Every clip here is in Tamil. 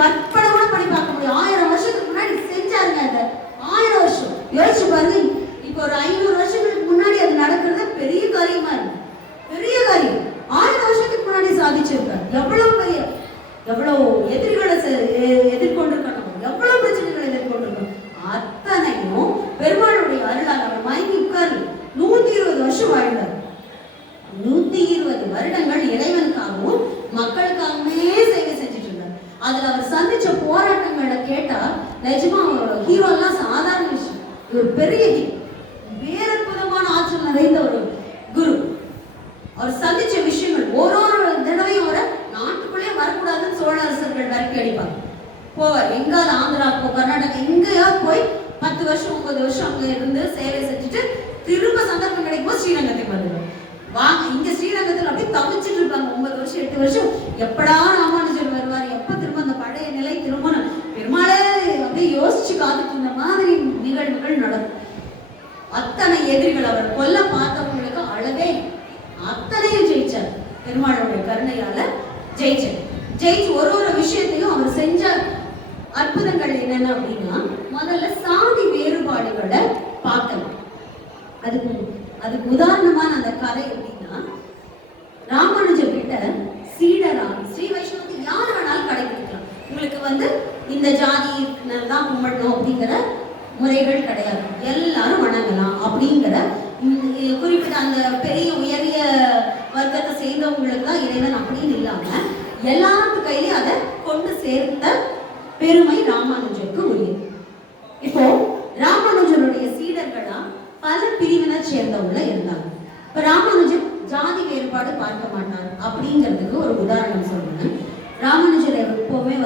கற்பனை கூட பண்ணி பார்க்க முடியும். 1000 வருஷத்துக்கு முன்னாடி செஞ்சாருங்க. அதை 1000 வருஷம் யோசிச்சு பாருங்க. இப்போ ஒரு 500 வருஷங்களுக்கு முன்னாடி அது நடக்கிறது பெரிய காரியமா இருக்கு. பெரிய காரியம் 1000 வருஷத்துக்கு முன்னாடி சாதிச்சிருக்காரு. எவ்வளவு எதிரிகளை எதிர்கொண்டிருக்கணும், எவ்வளவு பிரச்சனைகளை எதிர்கொண்டிருக்கணும். அத்தனையும் பெருமாளுடைய அருளால் அவர் மயங்கி உட்கார்ந்து 120 வருஷம் வாழ்ந்தார். 120 வருடங்கள் இறைவனுக்காகவும் மக்களுக்காகவே சேவை செஞ்சுட்டு இருந்தார். அதுல அவர் சந்திச்ச போராட்டங்களை கேட்டா நிஜமா ஹீரோலாம் சாதாரண விஷயம். ஒரு பெரிய வேறற்புதமான ஆற்றல் நிறைந்த ஒரு குரு. அவர் சந்திச்ச விஷயங்கள் ஒரு தடவையும் அவரை நாட்டுக்குள்ளே வரக்கூடாதுன்னு சோழ அரசர்கள் விரட்டி அடிப்பாங்க. போவார் எங்காவது ஆந்திரா போ, கர்நாடகா எங்கேயாவது போய் 10 வருஷம் 9 வருஷம் அங்க இருந்து சேவை செஞ்சுட்டு திரும்ப சந்தர்ப்பம் கிடைக்கும்போது ஸ்ரீரங்கத்துக்கு வந்துடுவார். வாங்க இங்க ஸ்ரீரங்கத்தில் அப்படியே தவிச்சிட்டு இருப்பாங்க 9 வருஷம் 8 வருஷம். எப்படா ராமானுஜர் வருவார், எப்ப திரும்ப அந்த பழைய நிலை திரும்ப பெருமாளே அப்படியே யோசிச்சு காத்துட்டு இருந்த மாதிரி நிகழ்வுகள் நடக்கும். அத்தனை எதிரிகள் அவர் கொல்ல பார்த்தவங்களுக்கு அளவே அத்தனையும் ஜெயிச்சார். பெருமாளுடைய கருணையால ஜெயிச்சு ஒரு விஷயத்தையும் அவர் செஞ்ச அற்புதங்கள் என்னென்ன அப்படின்னா, முதல்ல சாதி வேறுபாடுகளை பார்க்கலாம். அதுக்கு உதாரணமான அந்த கதை எப்படின்னா, ராமானுஜர் கிட்ட சீடரா ஸ்ரீ வைஷ்ணவத்துக்கு யார் வேணாலும் கடைபிடிக்கலாம். உங்களுக்கு இந்த ஜாதியினர் தான் கும்பிடணும் அப்படிங்கிற முறைகள் கிடையாது. எல்லாரும் வணங்கலாம் அப்படிங்கிற குறிப்பிட்ட அந்த பெரிய உயரிய வர்க்கத்தை சேர்ந்தவங்களுக்கு தான் இறைவன் அப்படின்னு இல்லாம எல்லாத்து கையிலையும் அதை கொண்டு சேர்த்த பெருமை ராமானுஜருக்கு உரியது. இப்போ ராமானுஜருடைய சீடர்களா பல பிரிவினை சேர்ந்தவங்க இருந்தாங்க. இப்ப ராமானுஜர் ஜாதி வேறுபாடு பார்க்க மாட்டார் அப்படிங்கிறதுக்கு ஒரு உதாரணம் சொல்றேன். ராமானுஜர் எப்பவுமே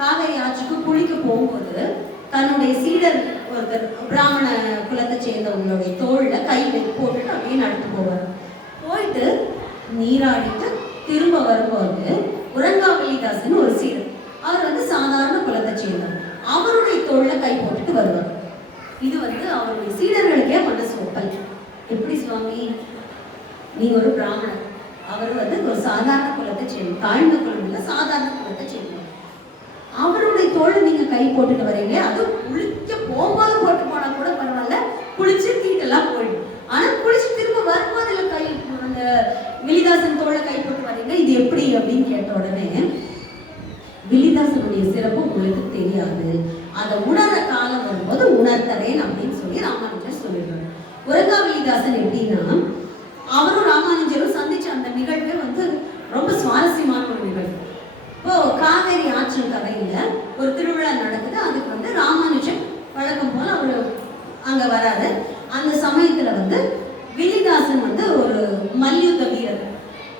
காவேரி ஆற்றுக்கு குளிக்க போகும்போது தன்னுடைய சீடர் ஒருத்தர் பிராமண குலத்தை சேர்ந்தவங்களுடைய தோல்ல கை போட்டுட்டு அப்படியே நடந்து போவார். போயிட்டு நீராடிட்டு திரும்ப வரும்போது உரங்காவலிதாசன் ஒரு சீடர், அவர் சாதாரண குலத்தை சேர்ந்தவர், அவருடைய தோல்ல கை போட்டுட்டு வருவார். இது அவருடைய சீடர்களுக்கே மனசு ஒப்பல். எப்படி சுவாமி, நீங்க ஒரு பிராமணர், அவர் ஒரு சாதாரண குலத்தை சேர்ந்த, தாழ்ந்த குலம் இல்ல சாதாரண குலத்தை சேர்ந்தவர், அவருடைய தோல்ல நீங்க கை போட்டுட்டு வரீங்க. அது குளிக்க போகும்போது போட்டு போனா கூட பரவாயில்ல, குளிச்சு தீட்டெல்லாம் போயிடும். ஆனா குளிச்சு திரும்ப வரும்போது இல்ல கை அந்த வில்லிதாசன் தோல்ல கை போட்டு வரீங்க, இது எப்படி அப்படின்னு கேட்ட உடனே, வில்லிதாசனுடைய சிறப்பு உங்களுக்கு தெரியாது, அதை உணர்ற காலம் வரும்போது உணர்த்தறேன் அப்படின்னு சொல்லி ராமானுஜர் சொல்லிடுறாரு. உரங்காவலிதாசன் எப்படின்னா, அவரும் ராமானுஜரும் சந்திச்ச அந்த நிகழ்வே ரொம்ப சுவாரஸ்யமான ஒரு நிகழ்வு. இப்போ காவேரி ஆற்றின் கரையில ஒரு திருவிழா நடக்குது. அதுக்கு ராமானுஜன் வழக்கம் போல அவரு அங்க வராது. அந்த சமயத்துல வில்லிதாசன் ஒரு மல்யுத்த வீரர்.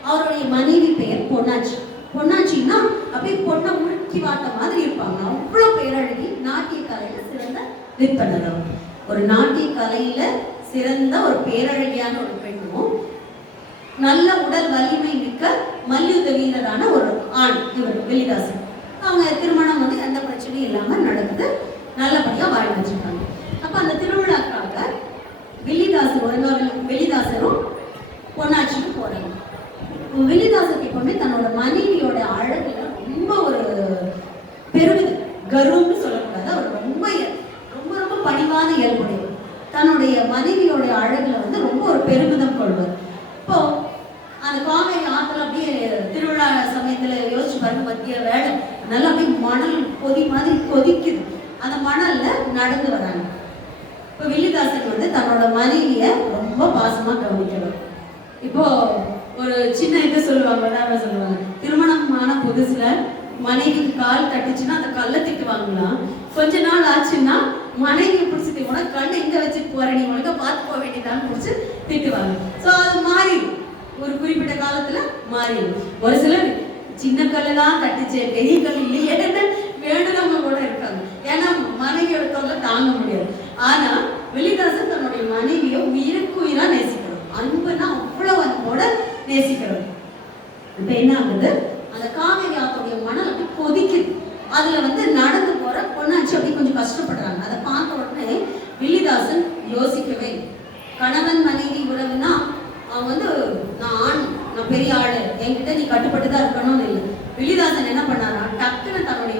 அவருடைய மனைவி பெயர் பொன்னாச்சி. பொன்னாச்சின்னா அப்படியே பொண்ணை முழுக்கி வாட்ட மாதிரி இருப்பாங்க. அவ்வளவு பேரழகி, நாட்டிய கலையில சிறந்த விற்பனர். ஒரு நாட்டிய கலையில சிறந்த ஒரு பேரழகியான ஒரு பெண்ணும், நல்ல உடல் வலிமை மிக்க மல்யுத்த வீரரான ஒரு ஆண் இவர் வில்லிதாசன். அவங்க திருமணம் எந்த பிரச்சனையும் இல்லாம நடக்குது, நல்லபடியா வாழ்ந்துட்டு இருக்காங்க. அப்ப அந்த திருவிழாக்காக வில்லிதாசரும் பொன்னாச்சியும் போறாங்க. வில்லிதாசன் எப்பவுமே தன்னோட மனைவியோட அழகுல ரொம்ப ஒரு பெருமிதம், கருன்னு சொல்லக்கூடாது, அவர் ரொம்ப ரொம்ப ரொம்ப பணிவான இயல்புடையவர். தன்னுடைய மனைவியோட அழகுல ரொம்ப ஒரு பெருமிதம் கொள்வார். இப்போ அந்த காவேரி ஆத்துல அப்படியே திருவிழா சமயத்துல யோசிச்சு பாருங்க, மத்திய வேலை நல்லா அப்படியே மணல் கொதி மாதிரி கொதிக்குது. அந்த மணல்ல நடந்து வராங்க. இப்போ வில்லிதாசன் தன்னோட மனைவிய ரொம்ப பாசமா கவனிக்கணும். இப்போ ஒரு சின்ன இது சொல்லுவாங்க, திருமணமான புதுசுல மனைவிக்கு கால் தட்டுச்சுன்னா அந்த கல்லை திட்டுவாங்களாம். கொஞ்ச நாள் ஆச்சுன்னா மனைவியை பிடிச்சிட்டு கூட கண்ணை எங்க வச்சுட்டு போற, நீ உனக்கு பார்த்து போக வேண்டியதான்னு பிடிச்சி திட்டுவாங்க. ஸோ அது மாறி ஒரு குறிப்பிட்ட காலத்துல மாறிடும். ஒரு சிலர் சின்ன கல்லுதான் தட்டுச்சு, பெரிய கல் இல்லையே வேண்டுனவங்க கூட இருக்காங்க. ஏன்னா மனைவியோட தொல்லை தாங்க முடியாது. ஆனா வில்லிதாசன் தன்னுடைய மனைவியை உயிருக்கு உயிரா நேசிக்கிறோம். அன்புன்னா அவ்வளவு அன்போட நேசிக்கிறோம். இப்ப என்ன ஆகுது, அந்த காவேரி ஆத்துடைய மணல் அப்படி கொதிக்குது. அதுல நடந்து போற பொண்ணாச்சு அப்படி கொஞ்சம் கஷ்டப்படுறாங்க. அதை பார்த்த உடனே வில்லிதாசன் யோசிக்கவே, கணவன் மனைவி உறவுனா அவன் நான் பெரிய ஆளு, என்கிட்ட நீ கட்டுப்பட்டுதான் இருக்கணும்னு இல்லை. வில்லிதாசன் என்ன பண்ணாரா, டக்குன்னு தன்னுடைய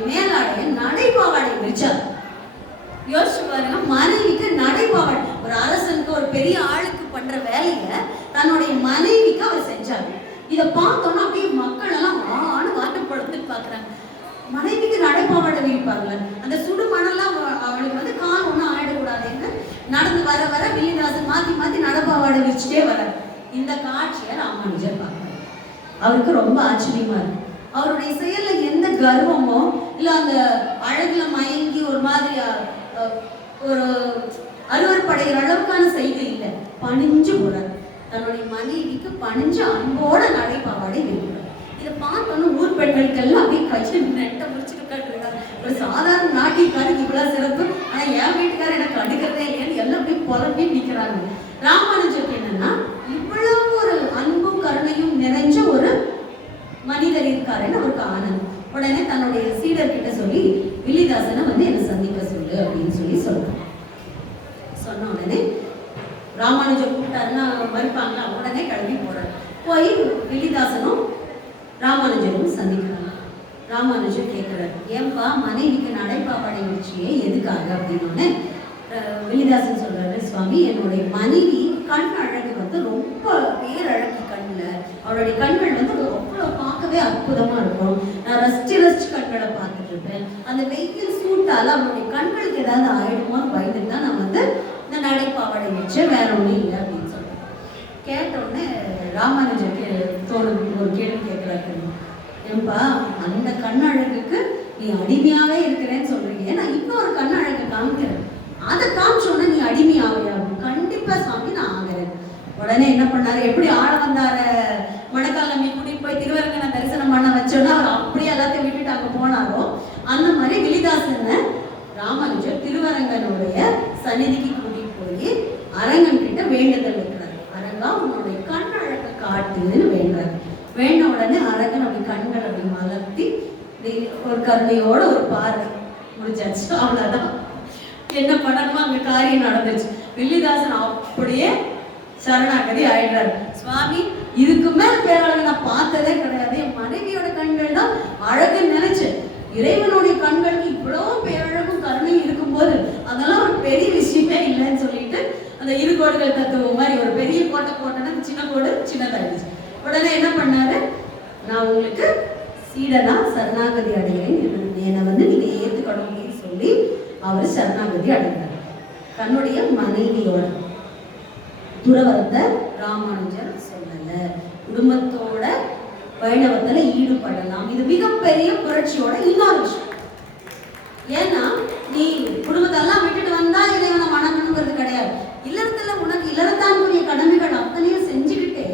இதை பார்த்தோன்னா அப்படியே மக்கள் எல்லாம் வாட்டப்படுத்து பாக்குறாங்க. மனைவிக்கு நடைபாவாடை விரிப்பாங்கல்ல, அந்த சுடு மணல்லாம் அவளுக்கு வந்து கால் ஒன்றும் ஆயிடக்கூடாதுன்னு நடந்து வர வர வில்லிதாசன் மாத்தி மாத்தி நடைபாவாடை விரிச்சுட்டே வர இந்த காட்சியை ராமானுஜர் பார்க்கிறார். அவருக்கு ரொம்ப ஆச்சரியமா இருக்கு. அவருடைய செயல்ல எந்த கர்வமோ இல்ல அந்த அழகுல மயங்கி ஒரு மாதிரி ஒரு அலுவற்படைகிற அளவுக்கான செய்தி இல்லை. பணிஞ்சு போறார். தன்னுடைய மனைவிக்கு பணிஞ்சு அன்போட நடைபாவாடை விரிக்கிறார். இதை பார்த்தோன்னு ஊர் பெண்களுக்கெல்லாம் அப்படியே கட்சி நெட்டை முடிச்சுட்டு உட்காந்துருக்காரு. ஒரு சாதாரண நாட்டிற்காருக்கு இவ்வளவு சிறப்பு, ஆனா என் வீட்டுக்காரர் எனக்கு அடுக்கிறதே இல்லையான்னு எல்லாம் அப்படியே புலம்பி நிற்கிறாங்க. ராமானுஜருக்கு என்னன்னா இவ்வளவு ஒரு அன்பும் கருணையும் நிறைஞ்ச ஒரு மனிதர் இருக்காருன்னு அவருக்கு ஆனந்தம். உடனே தன்னுடைய சீடர்கிட்ட சொல்லி வில்லிதாசனை வந்து என்னை சந்திக்க சொல்லு அப்படின்னு சொல்றாங்க. சொன்ன உடனே ராமானுஜர் கூப்பிட்டாருன்னா மறுப்பாங்களா, உடனே கிளம்பி போறாரு. போய் வில்லிதாசனும் ராமானுஜரும் சந்திக்கிறாங்க. ராமானுஜர் கேட்கிறார், ஏன்பா மனைவிக்கு நடைபாவாடை விரிச்சியே எதுக்காக அப்படின்னு. வில்லிதாசன் சொல்றாரு, சுவாமி என்னுடைய மனைவி கண் அழகு வந்து ரொம்ப பேரழகி கண்ணுல, அவளுடைய கண்கள் வந்து அவ்வளவு பார்க்கவே அற்புதமா இருக்கும். நான் ரசிச்சு கண்களை பார்த்துட்டு இருப்பேன். அந்த வெயில் சூட்டால அவளுடைய கண்களுக்கு ஏதாவது ஆயிடுமோன்னு பயந்துட்டு தான் நான் வந்து இந்த நடைபாவாடை வச்சேன், வேற ஒன்றும் இல்லை அப்படின்னு சொல்றேன். கேட்ட உடனே ராமானுஜருக்கு தோணும் ஒரு கேள்வி கேட்கிறாரு, ஏன்பா அந்த கண்ணழகுக்கு நீ அடிமையாவே இருக்கிறேன்னு சொல்றீங்க, நான் இன்னொரு கண்ணழகு காமிக்கிறேன், அதை காமிச்சோன்னா நீ அடிமையாவையா? கண்டிப்பா சுவாமி நான் ஆகிறேன். உடனே என்ன பண்ணாரு, எப்படி ஆள வந்தார மணக்காலமை கூட்டிட்டு போய் திருவரங்கனை தரிசனம் பண்ண வச்சோன்னா அவர் அப்படியே எல்லாத்தையும் விட்டுட்டு அங்க போனாரோ அந்த மாதிரி வில்லிதாசனை ராமானுஜர் திருவரங்கனுடைய சந்நிதிக்கு கூட்டிட்டு போய் அரங்கன் கிட்ட வேண்டுதல் வைக்கிறார். அரங்கா உன்னுடைய கண் அழகை காட்டுன்னு வேண்டாரு. வேண்ட உடனே அரங்கன் அப்படி கண்கள் அப்படி மலர்த்தி ஒரு கருணையோட ஒரு பார்வை முடிச்சாச்சு. அவ்வளவுதான், என்ன பண்ணணுமோ அங்க காரியம் நடந்துச்சு. வில்லிதாசன் அப்படியே சரணாகதி ஆயிடுறாரு. சுவாமி இதுக்கு மேல பேரழகு நான் பார்த்ததே கிடையாது, என் மனைவியோட கண்கள் தான் அழகுன்னு நினைச்சு, இறைவனுடைய கண்களுக்கு இவ்வளவு பேரழகும் கருணையும் இருக்கும்போது அதெல்லாம் ஒரு பெரிய விஷயமே இல்லைன்னு சொல்லிட்டு அந்த இரு கோடுகள் தத்துவம் மாதிரி ஒரு பெரிய கோட்டை போட்டோன்னா சின்ன கோடு சின்னதாயிடுச்சு. உடனே என்ன பண்ணாரு, நான் உங்களுக்கு சீடனா சரணாகதி அடைகிறேன், என்னை வந்து நீங்க ஏத்துக்கணும் அப்படின்னு சொல்லி அவர் சரணாகதி அடைந்தார். தன்னுடைய மனைவியோட துறவரத்தை ராமானுஜர் சொல்லல, குடும்பத்தோட வைணவத்துல ஈடுபடலாம். இது மிகப்பெரிய புரட்சியோட இன்னொரு விஷயம். ஏன்னா நீ குடும்பத்தெல்லாம் விட்டுட்டு வந்தா இறைவனை வணங்கணுங்கிறது கிடையாது. இல்லறத்துல உனக்கு இல்லறத்தானுடைய கடமைகள் அத்தனையும் செஞ்சுக்கிட்டே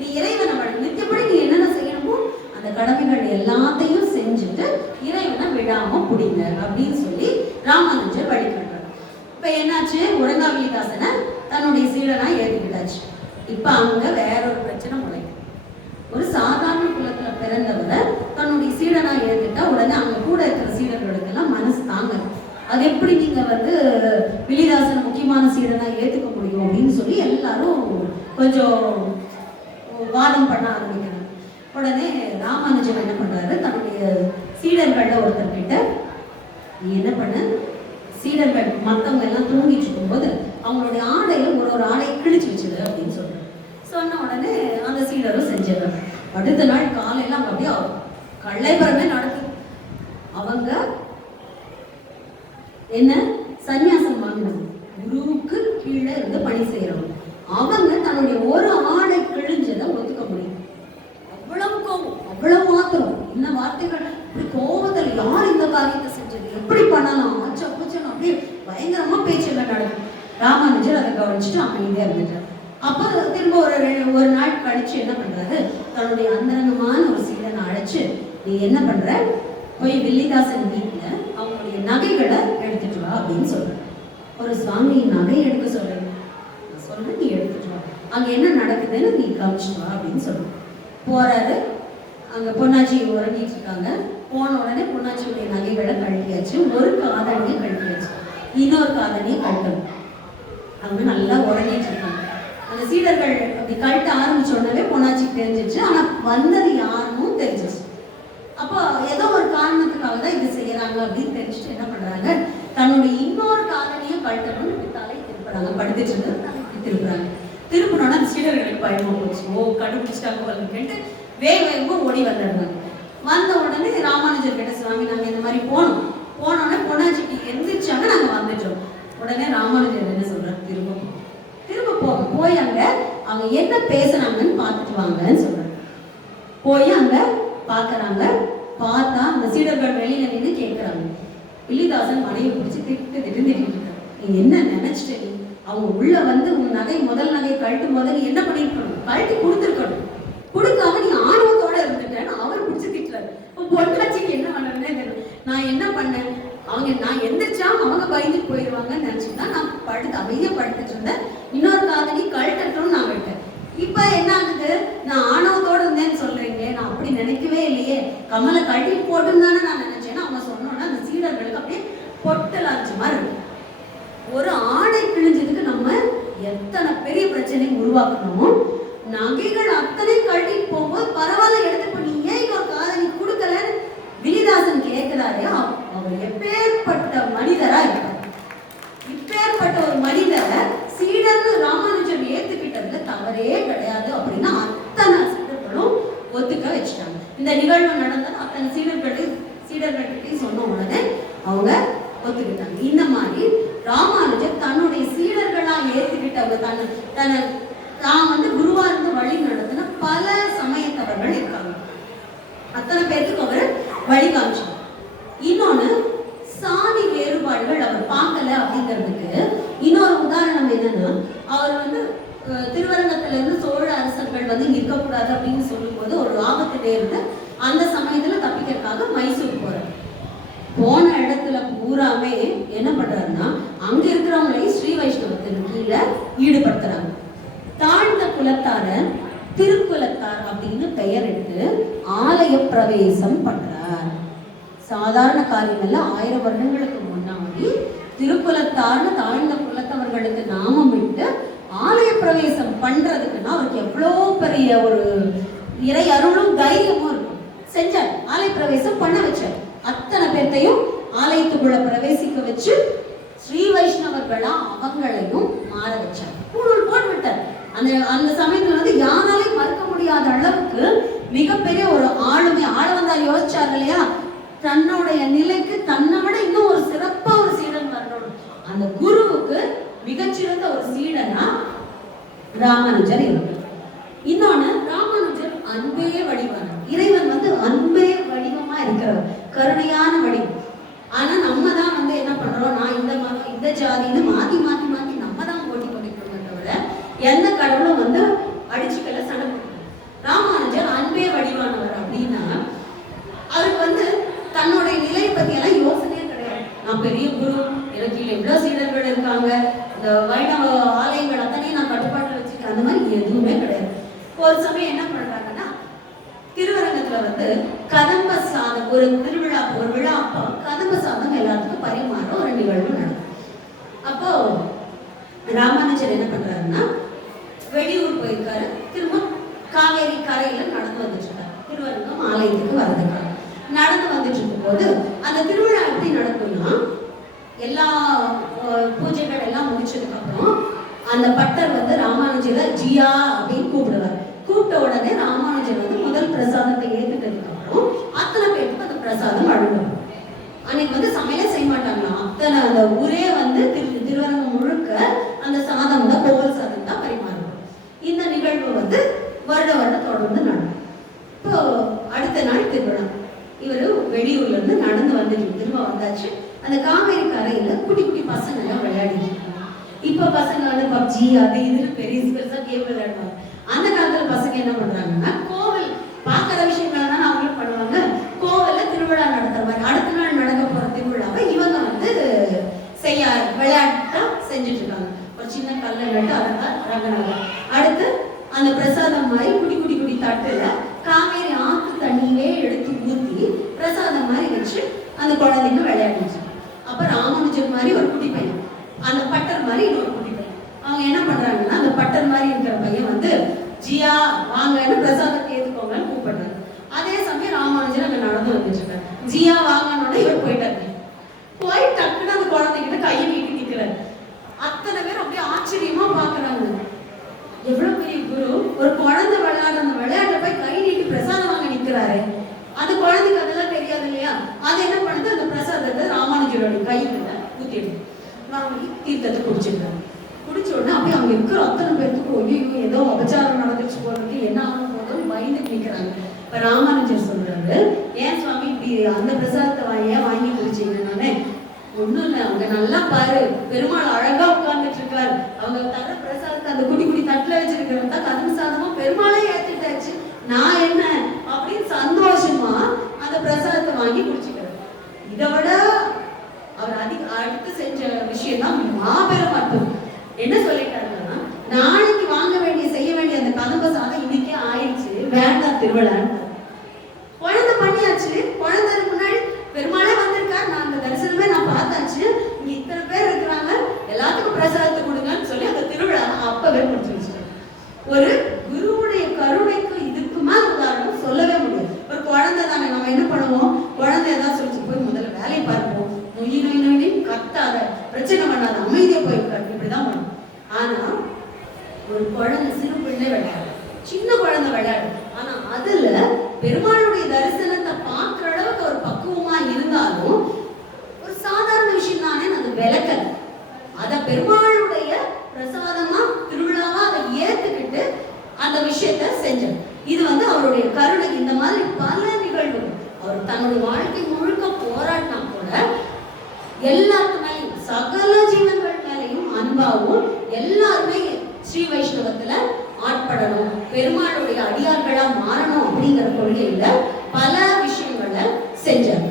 நீ இறைவனை வணங்க, நித்தியப்படி நீ என்னென்ன செய்யணுமோ அந்த கடமைகள் எல்லாத்தையும் செஞ்சுட்டு இறைவனை விடாம பிடிங்க அப்படின்னு சொல்லி ராமானுஜர் வழிபடுறார். இப்ப என்னாச்சு, உரங்காவிலிதாசனை தன்னுடைய சீடனா ஏற்றுக்கிட்டாச்சு. இப்ப அங்க வேற ஒரு பிரச்சனை முளைக்கும். ஒரு சாதாரண குலத்துல பிறந்தவரை தன்னுடைய சீடனா ஏத்துட்டா உடனே அங்க கூட இருக்கிற சீடர்களுக்கு எல்லாம் மனசு தாங்க, அது எப்படி நீங்க வந்து வில்லிதாசன் முக்கியமான சீடனா ஏத்துக்க முடியும் அப்படின்னு சொல்லி எல்லாரும் கொஞ்சம் வாதம் பண்ண ஆரம்பிக்கிறாங்க. உடனே ராமானுஜர் என்ன பண்றாரு, தன்னுடைய சீடர்கள்ல ஒருத்தர்கிட்ட நீ என்ன பண்ண, சீடர்கள் மற்றவங்க எல்லாம் தூங்கிட்டு இருக்கும்போது அவங்களுடைய ஆடையில ஒரு ஆடையை கிழிச்சு வச்சுது அப்படின்னு சொல்றாரு. சொன்ன உடனே அந்த சீடரும் செஞ்சிடறாங்க. அடுத்த நாள் காலையில அவங்க அப்படியே கள்ளைபரமே நடக்குது. அவங்க என்ன சன்னியாசம் வாங்கினாங்க, குருவுக்கு கீழே இருந்து பணி செய்யறவங்க. அவங்க தன்னுடைய ஒரு ஆடை கிழிஞ்சதை ஒத்துக்க முடியும். அவ்வளவு கோபம், அவ்வளவு மாத்திரம் என்ன வார்த்தைகள், கோபத்தில் யார் இந்த காரியத்தை செஞ்சது, எப்படி பண்ணலாம், ஆச்சா பூச்சம் அப்படியே பயங்கரமா பேச்சுகள் நடக்கும். ராமானுஜர் அதை கவனிச்சுட்டு அமைதியா இருந்துட்டார். அப்போ திரும்ப ஒரு நாள் கழிச்சு என்ன பண்றாரு, தன்னுடைய அந்தரங்கமான ஒரு சீடனை அழைச்சு, நீ என்ன பண்ற, போய் வில்லிதாசன் வீட்டுல அவங்களுடைய நகைகளை எடுத்துட்டு வா அப்படின்னு சொல்றேன். ஒரு சுவாமி நகை எடுக்க சொல்றேன், நான் சொல்றேன் நீ எடுத்துட்டு வா, அங்க என்ன நடக்குதுன்னு நீ கவனிச்சுட்டு வா அப்படின்னு சொல்றேன். போறாரு, அங்க பொன்னாச்சி உறங்கிட்டு இருக்காங்க. போன உடனே பொன்னாச்சியுடைய நகைகளை கழட்டியாச்சு, ஒரு காதணியை கழட்டியாச்சு, இன்னொரு காதணியை கழட்டணும். அவங்க நல்லா உறங்கிட்டு இருக்காங்க. அந்த சீடர்கள் அப்படி கழட்ட ஆரம்பிச்ச உடனே பொன்னாச்சிக்கு தெரிஞ்சிச்சு, ஆனா வந்தது யாருன்னு தெரிஞ்சிச்சு. அப்போ ஏதோ ஒரு காரணத்துக்காக தான் இது செய்யறாங்க அப்படின்னு தெரிஞ்சுட்டு என்ன பண்றாங்க, தன்னுடைய இன்னொரு காதணியை கழட்டணும்னு தலை திருப்புறாங்க. படுத்துட்டு இருந்து தலை திருப்புறாங்க. திருப்பினோட அந்த சீடர்களுக்கு பயமா போச்சு, ஓ கண்டுபிடிச்சிட்டாங்க கேட்டு வேகமா ஓடி வந்துடுறாங்க. வந்த உடனே ராமானுஜர் கிட்ட, சுவாமி நாங்கள் இந்த மாதிரி போனோடனே பொண்ணாச்சிக்கு எந்திரிச்சாங்க, நாங்கள் வந்துட்டோம். உடனே ராமானுஜர் என்ன சொல்றாரு, திரும்ப போங்க, போய் அங்க அவங்க என்ன பேசுனாங்கன்னு பார்த்துட்டு வாங்கன்னு சொல்றாரு. போய் அங்க பாக்குறாங்க. பார்த்தா அந்த சீடர்கள் வெளியில நின்று கேட்கிறாங்க. வில்லிதாசன் மனைவி பிடிச்சி திட்டு நீ என்ன நினைச்சிட்ட, நீ அவங்க உள்ள வந்து உன் முதல் நகை கழட்டும் போது நீ என்ன பண்ணிருக்கணும், கழட்டி கொடுத்துருக்கணும், கொடுக்காம நீ ஆணவத்தோட இருந்துட்டேன்னு அவர் பிடிச்சி திட்டுறாரு. பொண்ணாச்சிக்கு என்ன பண்ணேன்னு நான் என்ன பண்ணேன், நான் எந்திரிச்சா அவங்க பயந்து போயிடுவாங்கன்னு நினைச்சுதான் நான் அமைதியா படுத்துட்டு இருந்தேன். இன்னொரு காதலி கழட்டட்டும்னு நான் விட்டேன். இப்ப என்ன ஆகுது, நான் ஆணவத்தோட இருந்தேன்னு சொல்றீங்க, நான் அப்படி நினைக்கவே இல்லையே, கமலை கழட்டி போட்டுன்னு தானே நான் நினைச்சேன்னு அவங்க சொன்னோன்னா அந்த சீடர்களுக்கு அப்படியே பொட்டலாச்சு மாதிரி இருக்கு. ஒரு ஆடை கிழிஞ்சதுக்கு நம்ம எத்தனை பெரிய பிரச்சனை உருவாக்கணும். நகைகள் அத்தனை கழட்டிட்டு போகும்போது பரவாயில்ல எடுத்து, நீ ஏன் இன்னொரு காதலி கொடுக்கலன்னு வில்லிதாசன் கேட்கிறாரு. அவர் எப்பேற்பட்ட மனிதரா இருக்கார். இப்பேற்பட்ட ஒரு மனிதரை சீடர்னு ராமானுஜர் ஏத்துக்கிட்டதுல தவறே கிடையாது அப்படின்னா அத்தனை சீடர்களும் ஒத்துக்க வச்சுட்டாங்க. இந்த நிகழ்வு நடந்தது அத்தனை சீடர்கள்கிட்டையும் சொன்ன உடனே அவங்க ஒத்துக்கிட்டாங்க. இந்த மாதிரி ராமானுஜர் தன்னுடைய சீடர்களா ஏத்துக்கிட்டவங்க, தான் வந்து குருவா இருந்து வழி நடத்தின பல சமயத்தவர்கள் இருக்காங்க. அத்தனை பேருக்கு அவர் வழிகாமிச்சார். இன்னொன்னு, சாதி வேறுபாடுகள் அவர் பார்க்கல அப்படிங்கிறதுக்கு இன்னொரு உதாரணம் என்னன்னா, அவர் வந்து திருவரங்கத்துல இருந்து சோழ அரசர்கள் வந்து இருக்கக்கூடாது அப்படின்னு சொல்லும் போது ஒரு ஆபத்து நேர்ந்து அந்த சமயத்துல தப்பிக்கிறதுக்காக மைசூர் போறாரு. போன இடத்துல பூராமே என்ன பண்றாருன்னா, அங்க இருக்கிறவங்களையும் ஸ்ரீ வைஷ்ணவத்தின் கீழே ஈடுபடுத்துறாங்க. தாழ்ந்த குலத்தார திருக்குலத்தார் அப்படின்னு பெயர் எடுத்து ஆலய பிரவேசம் பண்றார். சாதாரண காரியங்கள்ல 1000 வருடங்களுக்கு முன்னாடி திருக்குலத்தார்னு தாழ்ந்த குலத்தவர்களுக்கு நாமம் விட்டு ஆலய பிரவேசம் பண்றதுக்குன்னா அவருக்கு எவ்வளோ பெரிய ஒரு இறை அருளும் தைரியமும் இருக்கும். செஞ்சார், ஆலய பிரவேசம் பண்ண வச்சார். அத்தனை பேர்த்தையும் ஆலயத்துக்குள்ள பிரவேசிக்க வச்சு ஸ்ரீ வைஷ்ணவர்களா அவங்களையும் மாற வச்சார். பூணூல் போட்டு விட்டார். அந்த சமயத்துல வந்து யாராலையும் மறுக்க முடியாத அளவுக்கு மிகப்பெரிய ஒரு ஆளுமை வந்தால் யோசிச்சாங்க இல்லையா, தன்னுடைய நிலைக்கு தன்னை விட இன்னும் ஒரு சிறப்பா ஒரு சீடன் வரணும். அந்த குருவுக்கு மிகச்சிறந்த ஒரு சீடனா ராமானுஜர் இருக்கு. இன்னொன்னு, ராமானுஜர் அன்பே வடிவான இறைவன் வந்து அன்பே வடிவமா இருக்கிறவர், கருணையான வடிவம். ஆனா நம்ம தான் வந்து என்ன பண்றோம், நான் இந்த மதம் இந்த ஜாதின்னு மாத்தி மாத்தி மாத்தி நம்ம தான் போட்டி பண்ணிக்கிறோம் தவிர எந்த கடவுளும் வந்து அடிச்சுக்கல, சண்டை போடுறோம். ராமானுஜர் அன்பே வடிவானவர் அப்படின்னா அவருக்கு வந்து தன்னுடைய நிலையை பத்தி எல்லாம் யோசனையே கிடையாது. நான் பெரிய குரு, எனக்கு எவ்வளவு சீடர்கள் இருக்காங்க, இந்த வைணவ ஆலயங்கள் அத்தனையும் நான் கட்டுப்பாட்டில் வச்சுக்கிறேன், அந்த மாதிரி எதுவுமே கிடையாது. ஒரு சமயம் என்ன பண்றாங்கன்னா, திருவரங்கத்துல வந்து கதம்ப சாதம், ஒரு திருவிழா ஒரு விழா அப்போ கதம்ப சாதம் எல்லாத்துக்கும் பரிமாற ஒரு நிகழ்வு நடக்கும். அப்போ ராமானுஜர் என்ன பண்றாருன்னா, வெளியூர் போயிருக்காரு, திரும்ப காவேரி கரையில நடந்து வந்துட்டு இருக்காரு. திருவரங்கம் ஆலயத்துக்கு வர்றதுக்காக நடந்து வந்துட்டு இருக்கும் போது அந்த திருவிழா எப்படி நடக்கும்னா, எல்லா பூஜைகள் எல்லாம் முடிச்சதுக்கு அப்புறம் அந்த பட்டர் வந்து ராமானுஜரை ஜியா அப்படின்னு கூப்பிடுவார். கூப்பிட்ட உடனே ராமானுஜர் வந்து முதல் பிரசாதத்தை ஏற்றுட்டதுக்கு அப்புறம் அத்தனை பேருக்கு அந்த பிரசாதம் வழங்கும். அன்னைக்கு வந்து சமையலே செய்ய மாட்டாங்களா, அத்தனை அந்த ஊரே வந்து திருவரங்கம் முழுக்க அந்த சாதம் தான், கோவல் சாதம் தான் பரிமாறும். இந்த நிகழ்வு வந்து வருடம் தொடர்ந்து நடக்கும். இப்போ அடுத்த நாள் திருவிழா, இவரு வெளியூர்ல இருந்து நடந்து வந்துட்டு திரும்ப வந்தாச்சு. அந்த காவேரி கரையில குட்டி குட்டி பசங்க எல்லாம் விளையாடிட்டு இருக்காங்க. இப்ப பசங்க வந்து பப்ஜி அது இதுன்னு பெரிய பெருசா கேம் விளையாடுவாங்க. அந்த காலத்துல பசங்க என்ன பண்றாங்கன்னா, கோவில் பாக்குற விஷயங்கள் தான் அவங்களும் பண்ணுவாங்க. கோவில்ல திருவிழா நடத்துற மாதிரி அடுத்த நாள் நடக்க போற திருவிழாவை இவங்க வந்து விளையாட்டா செஞ்சுட்டு இருக்காங்க. ஒரு சின்ன கல்லை நட்டு அதான் ரங்கநாத. அடுத்து அந்த பிரசாதம் மாதிரி குடி குடி குடி தட்டுல காவேரி ஆத்து தண்ணியே எடுத்து ஊற்றி பிரசாதம் மாதிரி வச்சு அந்த குழந்தைங்க விளையாடிச்சு. அப்ப ராமானுஜர் மாதிரி ஒரு குட்டி பையன், அந்த பட்டர் மாதிரி இன்னொரு குட்டி பையன், அவங்க என்ன பண்றாங்கன்னா, அந்த பட்டர் மாதிரி இருக்கிற பையன் வந்து ஜியா வாங்கன்னு பிரசாதத்தை ஏற்றுக்கோங்கன்னு கூப்பிடுறாரு. அதே சமயம் ராமானுஜர் அங்க நடந்து வந்துட்டு இருக்காரு. ஜியா வாங்கனோட இவர் போயிட்டாரு. போய் டக்குன்னு அந்த குழந்தைகிட்ட கையை நீட்டி நிற்கிறாரு. அத்தனை பேர் அப்படியே ஆச்சரியமா பாக்குறாங்க. எவ்வளவு பெரிய குரு, ஒரு குழந்தை விளையாடுற அந்த விளையாட்டை போய் கை நீட்டி பிரசாதம் வாங்கியருடைய கையில ஊத்திடுது. வாங்கி தீர்த்தத்தை குடிச்சிருக்காங்க. குடிச்ச உடனே அப்படியே அவங்க இருக்கிற அத்தனை பேருக்கு ஐயோ ஏதோ அபச்சாரம் நடந்துச்சு போறதுக்கு என்ன ஆகும் போதும் பயந்து நிற்கிறாங்க. இப்ப ராமானுஜர் சொல்றாரு, ஏன் சுவாமி இப்படி அந்த பிரசாதத்தை ஏன் வாங்கி குடிச்சீங்கன்னு. ஒண்ணும் இல்லை, அவங்க நல்லா பாரு, பெருமாள் அழகா உட்கார்ந்துட்டு இருக்காரு, அவங்க தர பிரசாதத்தை அந்த குடி குடி தட்டுல வச்சிருக்கிறவங்க தான் கதவு சாதமா பெருமாளே ஏத்துட்டாச்சு, நான் என்ன அப்படின்னு சந்தோஷமா அந்த பிரசாதத்தை வாங்கி குடிச்சுக்கிறார். இதை விட அவர் அடுத்து செஞ்ச விஷயம் தான் மாபெரும் அர்த்தம். என்ன சொல்லிட்டாருன்னா, நாளைக்கு வாங்க வேண்டிய செய்ய வேண்டிய அந்த கதம்ப சாதம் இன்னைக்கே ஆயிடுச்சு, வேண்டாம் திருவிழான்னு. குழந்தை பண்ணியாச்சு, குழந்தைக்கு முன்னாடி பெருமாளே வந்திருக்காரு, நான் அந்த தரிசனமே நான் பார்த்தாச்சு, இங்க இத்தனை பேர் இருக்கிறாங்க, எல்லாத்துக்கும் பிரசாதத்தை கொடுங்கன்னு சொல்லி அந்த திருவிழா அப்பவே முடிச்சு வச்சுட்டாங்க. ஒரு குருவுடைய கருணைக்கு இதுக்குமா உதாரணம் சொல்லவே முடியாது. ஒரு குழந்தை தானே, நம்ம என்ன பண்ணுவோம், குழந்தை ஏதாவது சொல்லிச்சு போய் முதல்ல வேலையை பார்ப்போம், நொய் நொய் நொய் கத்தாத, பிரச்சனை பண்ணாத, அமைதியா போயிருக்காரு, இப்படிதான் பண்ணும். ஆனா ஒரு குழந்தை, சிறு பிள்ளை விளையாடு, சின்ன குழந்தை விளையாடு, ஆனா அதுல பெருமாளுடைய தரிசனத்தை பார்க்கிற அளவுக்கு ஒரு பக்குவமா இருந்தாலும் ஒரு சாதாரண விஷயம் தானே அது விளக்கல. அத பெருமாளுடைய பிரசாதமா திருவிழாவா அதை ஏத்துக்கிட்டு அந்த விஷயத்த செஞ்சார். இது அவருடைய கருணை. இந்த மாதிரி பல நிகழ்வுகள் அவர் தன்னுடைய வாழ்க்கை முழுக்க போராடினா கூட எல்லாருக்கு மேலையும் சகல ஜீவன்கள் மேலையும் அன்பாவும் எல்லாருமே ஸ்ரீ வைஷ்ணவத்துல ஆட்படணும், பெருமாளுடைய அடியார்களா மாறணும் அப்படிங்கிற கொள்கையில பல விஷயங்களை செஞ்சார்.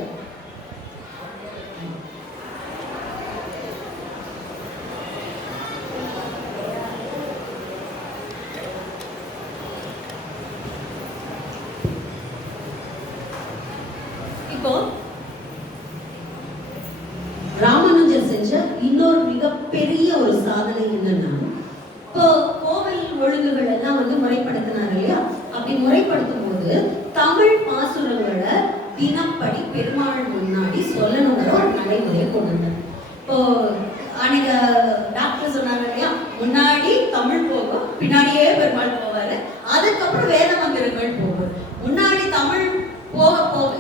இப்போ ராமானுஜர் செஞ்ச இன்னொரு மிகப்பெரிய ஒரு சாதனை என்னன்னா, இப்போ கோவில் ஒழுங்குகள் எல்லாம் முறைப்படுத்தினார் இல்லையா, அப்படி முறைப்படுத்தும் போது தமிழ் பாசுரங்களை தினப்படி பெருமாள் முன்னாடி சொல்லணுங்கிற ஒரு நடைமுறையை கொண்டு வந்தார். இப்போ அன்னைக்கு டாக்டர் சொன்னாங்க இல்லையா, முன்னாடி தமிழ் போகும், பின்னாடியே பெருமாள் போவாரு, அதுக்கப்புறம் வேத மந்திரங்கள் போகும். முன்னாடி தமிழ் போக போக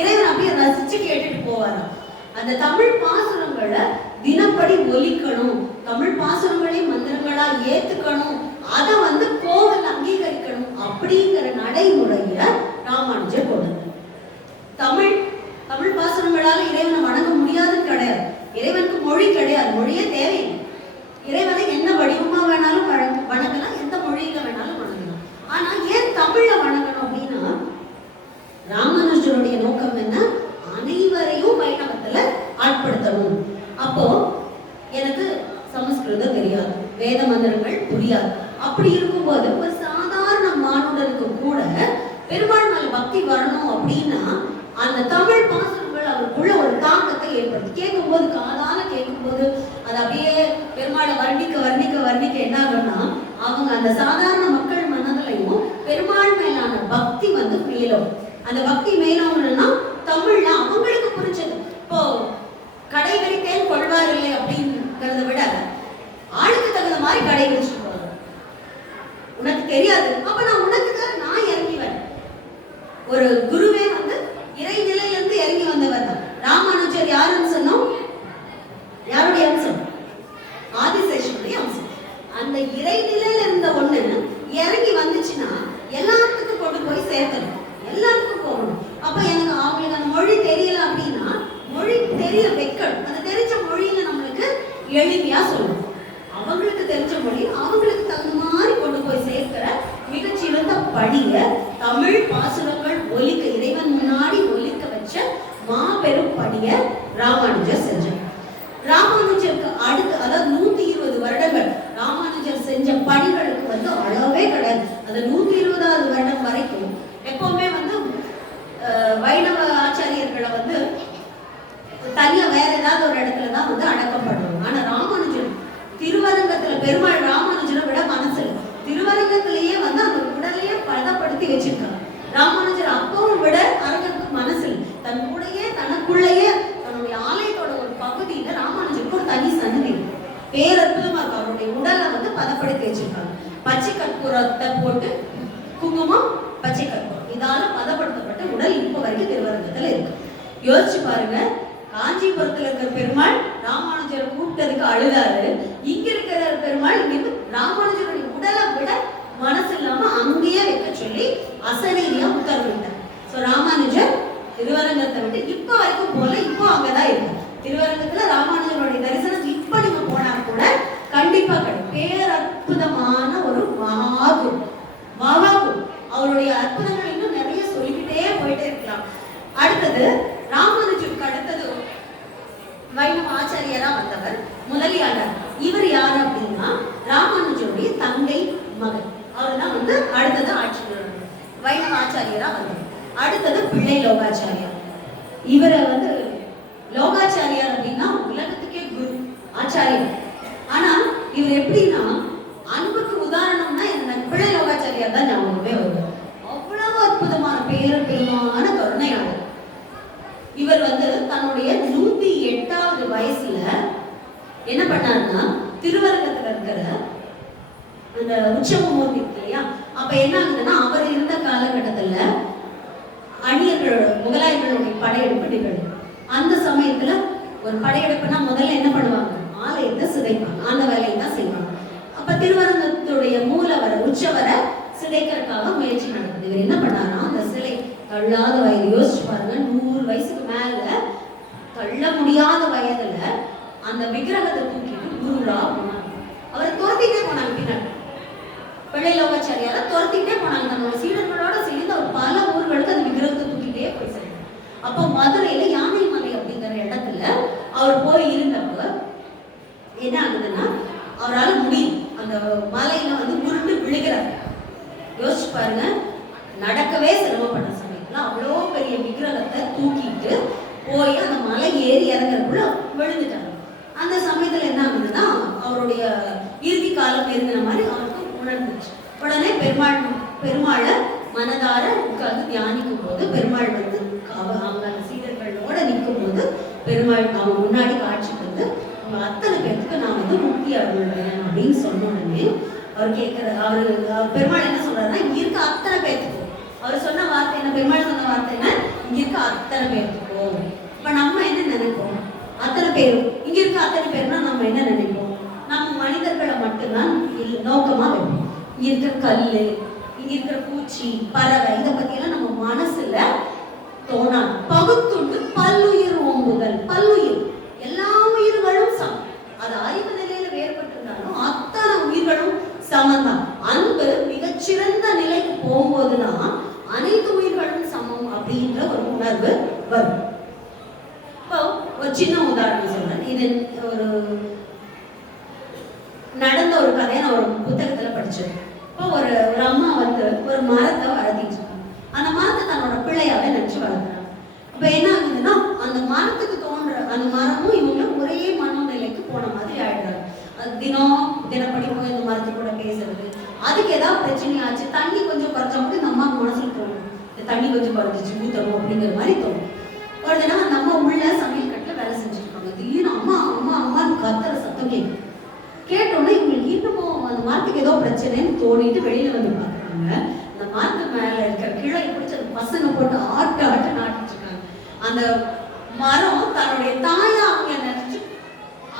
இறைவன் அப்படியே ரசிச்சு கேட்டுட்டு போவாராம். அந்த தமிழ் பாசுரங்களை தினப்படி ஒலிக்கணும், தமிழ் பாசுரங்களே மந்திரங்களா ஏத்துக்கணும், அதை கோவில் அங்கீகரிக்கணும் அப்படிங்கிற நடைமுறைய ராமானுஜர் கொண்டு தமிழ் தமிழ் பாசுரங்களால இறைவனை வணங்க முடியாதுன்னு கிடையாது. இறைவனுக்கு மொழி கிடையாது, மொழியே தேவையில்லை. இறைவனை என்ன வடிவமா வேணாலும் வணங்கலாம், எந்த மொழியில வேணாலும் வணங்கலாம். ஆனா ஏன் தமிழ்ல வணங்கணும் அப்படின்னா, ராமானுஜருடைய நோக்கம் என்ன, அனைவரையும் வைணவத்துல ஆட்படுத்தணும். அப்போ எனக்கு சமஸ்கிருதம் தெரியாது, வேத மந்திரங்கள் புரியாது, அப்படி இருக்கும்போது ஒரு சாதாரண மானுடனுக்கு கூட பெருமாள் மேல பக்தி வரணும் அப்படின்னா அந்த தமிழ் பாசுரங்கள் அவருக்குள்ள ஒரு தாக்கத்தை ஏற்படுத்தி கேட்கும்போது, காதால கேட்கும்போது அது அப்படியே பெருமாளை வர்ணிக்க வர்ணிக்க வர்ணிக்க என்ன ஆகும்னா, அவங்க அந்த சாதாரண மக்கள் மனதிலையும் பெருமாள் மேலான பக்தி மேலும். அந்த பக்தி மேலோங்கன்னா தமிழ்ல அவங்களுக்கு புரிஞ்சது. இப்போ கடை விரித்தேன் கொள்வார் இல்லை அப்படிங்கிறத விட ஆளுக்கு தகுந்த மாதிரி கடை விரிச்சுட்டு போறாங்க. உனக்கு தெரியாது, அப்ப நான் உனக்கு நான் இறங்கி வரேன். ஒரு குருவே இறை நிலையிலிருந்து இறங்கி வந்தவர் தான் ராமானுஜர். யாருன்னு சொன்னோம், யாருடைய அம்சம், ஆதிசேஷனுடைய அம்சம். அந்த இறை நிலையில இருந்த ஒண்ணு இறங்கி வந்துச்சுன்னா எல்லாத்துக்கும் கொண்டு போய் சேர்க்கணும், எல்லாத்துக்கும் போகணும். அப்ப எனக்கு அவங்களுக்கு அந்த மொழி தெரியல அப்படின்னா மொழி தெரிய வைக்கணும். அந்த தெரிஞ்ச மொழியில நம்மளுக்கு எளிமையா சொல்லணும். அவங்களுக்கு தெரிஞ்ச மொழி அவங்களுக்கு தகுந்த மாதிரி கொண்டு போய் சேர்க்கிற மிகச்சிறந்த படிய தமிழ் பாசுரங்கள் ஒலிக்க, இறைவன் முன்னாடி ஒலிக்க வச்ச மாபெரும் படிய ராமானுஜர் செஞ்சார். ராமானுஜருக்கு அடுத்து, அதாவது 120 வருடங்கள் ராமானுஜர் செஞ்ச பணிகளுக்கு அளவே கிடையாது. அந்த 120வது வருடம் வரைக்கும் எப்பவுமே வைணவ ஆச்சாரியர்களை தனியா வேற ஏதாவது ஒரு இடத்துல தான் அடக்கம் பண்ணுவாங்க. ஆனா ராமானுஜர் திருவரங்கத்துல பெருமாள் ராமானுஜரை விட மனசு திருவரங்கத்திலேயே அந்த உடலையே பதப்படுத்தி வச்சிருக்காங்க. ராமானுஜர் அப்பவும் விட அரங்கத்துக்கு மனசு தன் கூடயே தனக்குள்ளேயே தன்னுடைய ஆலயத்தோட ஒரு பகுதியில ராமானுஜருக்கு ஒரு தனி சன்னதி பேரற்புதமா இருக்கும். அவருடைய உடலை பதப்படுத்தி வச்சிருக்காங்க. பச்சை கற்பூரத்தை போட்டு குங்குமம், பச்சை கற்பூரம் இதால பதப்படுத்தப்பட்ட உடல் இப்ப வரைக்கும் திருவரங்கத்துல இருக்கு. யோசிச்சு பாருங்க, காஞ்சிபுரத்துல இருக்கிற பெருமாள் ராமானுஜரை கூப்பிட்டதுக்கு அழுதாரு. இங்க இருக்கிற பெருமாள் இங்க ராமானுஜருடைய உடலை விட மனசு இல்லாம அங்கேயே வைக்க சொல்லி அசரீரியா உத்தரவிட்டார். சோ ராமானுஜர் திருவரங்கத்தை விட்டு இப்ப வரைக்கும் போல இப்போ அங்கதான் இருக்கு. திருவரங்கத்துல ராமானுஜருடைய தரிசனம் இப்ப நீங்க போனா கூட கண்டிப்பா கிடைக்கும். பேரற்புதமான ஒரு மகாகு. அவருடைய அற்புதங்கள் இன்னும் நிறைய சொல்லிக்கிட்டே போயிட்டே இருக்கலாம். அடுத்தது ராமானுஜருக்கு அடுத்தது வைணவ ஆச்சாரியரா வந்தவர் முதலியாண்டார். இவர் யாரு அப்படின்னா ராமானுஜருடைய தங்கை மகன். அவர் தான் அடுத்தது ஆட்சியர் வைணவ ஆச்சாரியரா வந்தவர். அடுத்தது பிள்ளை லோகாச்சாரியார். இவரை லோகாச்சாரியார் அப்படின்னா உலகத்துக்கே குரு ஆச்சாரியர். ஆனா இவர் எப்படின்னா அன்புக்கு உதாரணம்னா எனக்கு பிள்ளை லோகாச்சாரியார் தான் ஞாபகமே வருது. அவ்வளவு அற்புதமான பெருமான கருணையாளர். இவர் தன்னுடைய 108வது வயசுல என்ன பண்ணாருன்னா திருவரங்கத்துல இருக்கிற அந்த உற்சவமூர்த்தி இருக்கு இல்லையா, அப்ப என்ன ஆகுதுன்னா அவர் இருந்த காலகட்டத்துல அந்நியர்கள் முகலாயர்களுடைய படையெடுப்பு நிகழும். அந்த சமயத்துல ஒரு படையெடுப்புனா முதல்ல என்ன பண்ணுவாங்க, ஆலயத்தை சிதைப்பாங்க. அந்த வேலையை தான் செய்வாங்க. அப்ப திருவரங்கத்துடைய மூலவரை உற்சவரை சிதைக்கிறதுக்காக முயற்சி நடக்குது. இவர் என்ன பண்ணாருன்னா அந்த சிலை தள்ளாத வயது, யோசிச்சு பாருங்க, 100 வயசுக்கு மேல தள்ள முடியாத வயதுல அந்த விக்கிரகத்தை தூக்கிட்டு குருரா போனாங்க. அவரை துரத்திட்டே போனாங்க. பின்னாடி பிள்ளை லோகாச்சாரியார துரத்திட்டே போனாங்க. தன்னோட சீடர்களோட சேர்ந்து அவர் பல ஊர்களுக்கு அந்த விக்கிரகத்தை தூக்கிட்டே போய் சேர்ந்தார். அப்போ மதுரையில யானை மலை அப்படிங்கிற இடத்துல அவர் போய் இருந்தப்ப என்ன ஆகுதுன்னா அவரால் முடியும். அந்த மலையில உருண்டு விழுகிறார். யோசிச்சு பாருங்க, நடக்கவே சிரமப்பட்ட சமயத்துல அவ்வளோ பெரிய விக்கிரகத்தை தூக்கிட்டு போய் அந்த மலை ஏறி இறங்குறதுக்குள்ள விழுந்துட்டாங்க. அந்த சமயத்துல என்ன ஆகுதுன்னா அவருடைய இறுதி காலம் நெருங்கின மாதிரி அவருக்கு உணர்ந்துச்சு. உடனே பெருமாளை மனதார உட்கார்ந்து தியானிக்கும் போது பெருமாள் அவங்க சீடர்களோட நிற்கும் போது பெருமாள் அவங்க முன்னாடி காட்சிக்கு அத்தனை பேருக்கு நான் முக்தி அருள்வேன் அப்படின்னு சொன்ன உடனே அவர் பெருமாள் என்ன சொல்றாருன்னா இங்க இருக்க அத்தனை பேருக்கு, அவர் சொன்ன வார்த்தை என்ன, பெருமாள் சொன்ன வார்த்தை என்ன, இங்க இருக்க அத்தனை பேருக்கோ. இப்ப நம்ம என்ன நினைப்போம், அத்தனை பேரும் இங்க இருக்க அத்தனை பேர்னா நம்ம என்ன நினைப்போம், நம்ம மனிதர்களை மட்டும்தான் நோக்கமா வைப்போம். இங்க இருக்கிற கல்லு, இங்க இருக்கிற பூச்சி, பறவை, இதை பத்தி எல்லாம் நம்ம மனசுல தோணா. பகுத்துண்டு பல்லுயிர் ஓம்புதல். பல்லுயிர் எல்லா உயிர்களும் சமம். அது அறிவு நிலையில வேறுபட்டிருந்தாலும் அத்தனை உயிர்களும் சமந்தான். அன்பு மிகச்சிறந்த நிலைக்கு போகும்போதுதான் அனைத்து உயிர்களும் சமம் அப்படின்ற ஒரு உணர்வு வரும். இப்போ ஒரு சின்ன உதாரணம் சொல்றேன். இது ஒரு நடந்த ஒரு கதையை நான் ஒரு புத்தகத்துல படிச்சேன். இப்போ ஒரு அம்மா ஒரு மரத்தை வளர்த்திட்டு இருக்காங்க. அந்த மரத்தை தன்னோட பிள்ளையாவே நினைச்சு வளர்க்குறாங்க. இப்ப என்ன ஆகுதுன்னா அந்த மரத்துக்கு தோன்ற அந்த மரமும் இவங்களும் ஒரே மனநிலைக்கு போன மாதிரி ஆயிடுறாங்க. அது தினப்படி போய் இந்த மரத்து கூட பேசுறது, அதுக்கு ஏதாவது பிரச்சனை ஆச்சு, தண்ணி கொஞ்சம் குறைச்சா கூட இந்த அம்மாவுக்கு மனசுல தோணும், இந்த தண்ணி கொஞ்சம் குறைஞ்சிச்சு ஊத்தணும் அப்படிங்கிற மாதிரி தோணும். ஒரு தினம் அந்த அம்மா உள்ள சமையல் கட்டில வேலை செஞ்சுட்டு இருக்காங்க. திடீர்னு அம்மா அம்மா அம்மான்னு கத்துற சத்தம் கேட்டோன்னே இவங்களுக்கு இன்னமும் அந்த மரத்துக்கு ஏதோ பிரச்சனைன்னு தோணிட்டு வெளியில வந்து பாக்குறாங்க. அந்த மரத்து மேல இருக்கிற கிளை பிடிச்ச அந்த பசங்க போட்டு ஆட்டு நாட்டிட்டு இருக்காங்க. அந்த மரம் தன்னுடைய தாயா அவங்க நினைச்சு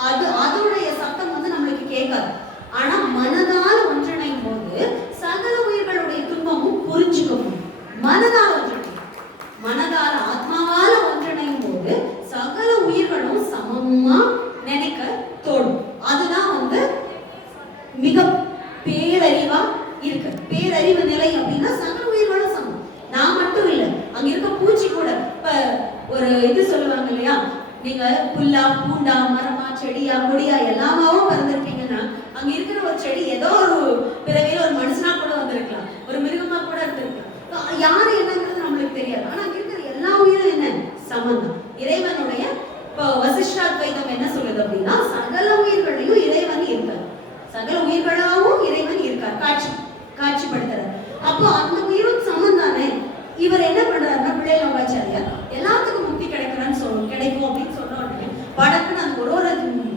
அதோடைய சத்தம் நம்மளுக்கு கேட்காது. ஆனா மனதால ஒன்றிணையும் போது சகல உயிர்களுடைய துன்பமும் புரிஞ்சுக்கணும். மனதால ஆத்மாவால ஒன்றிணையும் போது சகல உயிர்களும் சமமா நினைக்க தோணும். அதுதான் மிக பேரறிவா இருக்கு. பேரறிவு நிலை அப்படின்னா சகல உயிர்களும் சமம். நான் மட்டும் இல்லை, அங்க இருக்க பூச்சி கூட. இப்ப ஒரு இது சொல்லுவாங்க இல்லையா, நீங்க புல்லா பூண்டா மரமா செடியா கொடியா எல்லாமாவும் பிறந்திருப்பீங்கன்னா அங்க இருக்கிற ஒரு செடி ஏதோ ஒரு பிறவியில ஒரு மனுஷனா கூட வந்திருக்கலாம், ஒரு மிருகமா கூட இருந்திருக்கலாம். யாரு என்னங்கிறது நம்மளுக்கு தெரியாது. ஆனா அங்க இருக்கிற எல்லா உயிரும் என்ன சமந்தான். இறைவனுடைய இப்போ வசிஷ்டாத்வைதம் என்ன சொல்லுது அப்படின்னா சகல உயிர்களையும் இறைவன் இருக்கார். சகல உயிர்களாகவும் இறைவன் இருக்கார், காட்சிப்படுத்துறார். அப்போ அந்த உயிரும் சமம் தானே. இவர் என்ன பண்றாருன்னா பிள்ளை லோகாச்சாரியார் எல்லாத்துக்கும் முக்தி கிடைக்கும் அப்படின்னு சொன்ன உடனே படக்குன்னு அந்த ஒரு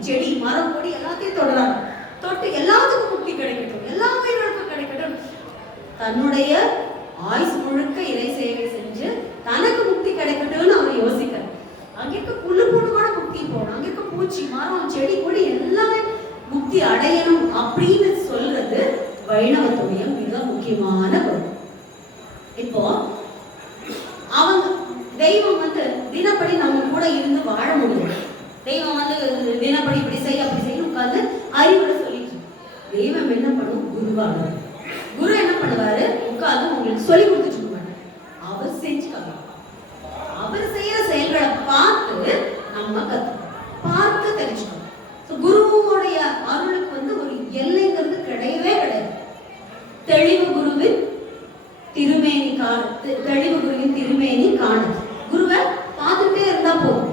செடி மரம் கொடி எல்லாத்தையும் தொடராங்க. தொட்டு எல்லாத்துக்கும் முக்தி கிடைக்கட்டும், எல்லா உயிர்களுக்கும் கிடைக்கட்டும். தன்னுடைய ஆயுஸ் முழுக்க இறை சேவை செஞ்சு தனக்கு முக்தி கிடைக்கட்டும்னு அவர் யோசிக்கிறார். அங்கிருக்க புல்லு போகணும், அங்க இருக்க பூச்சி மரம் செடி கொடி எல்லாமே முக்தி அடையணும் அப்படின்னு சொல்றது வைணவத்துடைய மிக முக்கியமான குணம். இப்போ அவங்க தெய்வம் தினப்படி நம்ம கூட இருந்து வாழ முடியும். தெய்வம் தினப்படி இப்படி செய்ய அப்படி செய்ய உட்கார்ந்து அறிவுரை சொல்லிட்டு தெய்வம் என்ன பண்ணும்? குருவாக குரு என்ன பண்ணுவாரு? உட்கார்ந்து உங்களுக்கு சொல்லி கொடுத்துட்டு இருப்பாரு. அவர் செஞ்சுக்காங்க. அவர் செய்யற செயல்களை பார்த்து நம்ம பார்த்து தெரிஞ்சுக்கணும். குருவோடைய அருளுக்கு ஒரு எல்லைங்கிறது கிடையவே கிடையாது. தெளிவு குருவின் திருமேனி காணு. குருவை பார்த்துட்டே இருந்தா போதும்.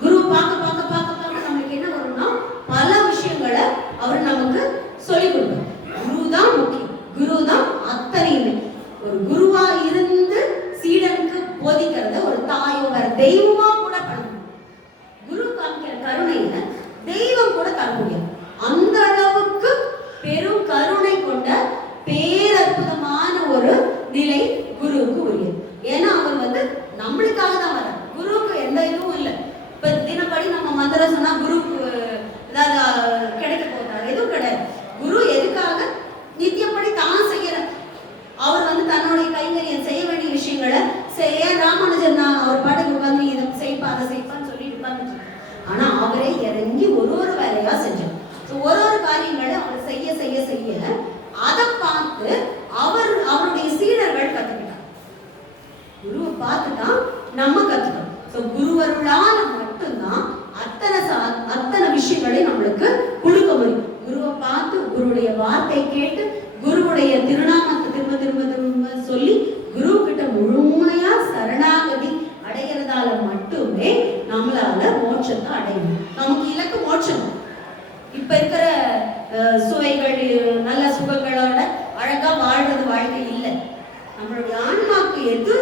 குருவை பார்க்க பார்க்க பார்க்க பார்க்க நம்மளுக்கு என்ன வரும்னா பல விஷயங்களை அவர் நமக்கு சொல்லிக் கொடுப்பார். குருதான் முக்கியம். குருதான் அத்தனையுமே. ஒரு குருவா இருந்து சீடனுக்கு போதிக்கிறத ஒரு தாயோ வேற தெய்வமா கூட பண்ணணும். குரு காமிக்கிற கருணையில தெய்வம் கூட தர முடியும். அந்த அளவுக்கு பெரும் கருணை கொண்ட பேரற்புதமான ஒரு நிலை குருவுக்கு உரியது. ஏன்னா அவர் நம்மளுக்காக தான் வர. குருவுக்கு எந்த இதுவும் இல்லை. இப்ப தினப்படி நம்ம மந்திரம் சொன்னா குருக்கு ஏதாவது கிடைக்க போகிறார், எதுவும் கிடையாது. குரு எதுக்காக? நித்தியப்படி தான் செய்யற அவர் தன்னுடைய கைங்கரியம் செய்ய வேண்டிய விஷயங்களை செய்ய. ராமானுஜர் அவர் பாட்டுக்கு உட்காந்து இதை செய்ப்பா அதை செய்ப்பான்னு சொல்லிட்டு உட்கார்ந்து. ஆனா அவரே இறங்கி ஒரு வேலையா செஞ்சார். ஒரு காரியங்களை அவர் செய்ய செய்ய செய்ய அதை பார்த்து அவருடைய சீடர்கள் கத்துக்கிட்டார். குருவை பார்த்துதான் நம்ம கத்துக்கணும். குருவருளால மட்டும்தான் அத்தனை விஷயங்களை நம்மளுக்கு கொடுக்க முடியும். குருவை பார்த்து குருவுடைய வார்த்தை கேட்டு குருவுடைய திருநாமத்தை திரும்ப திரும்ப திரும்ப சொல்லி குரு கிட்ட முழுமையா சரணாகதி அடைகிறதால மட்டுமே நம்மளால மோட்சத்தை அடையணும். நமக்கு இலக்கு மோட்சம். இப்ப இருக்கிற சுவைகள் நல்ல சுகங்களோட அழகா வாழ்றது வாழ்க்கை இல்லை. நம்மளுடைய ஆன்மாக்கு எது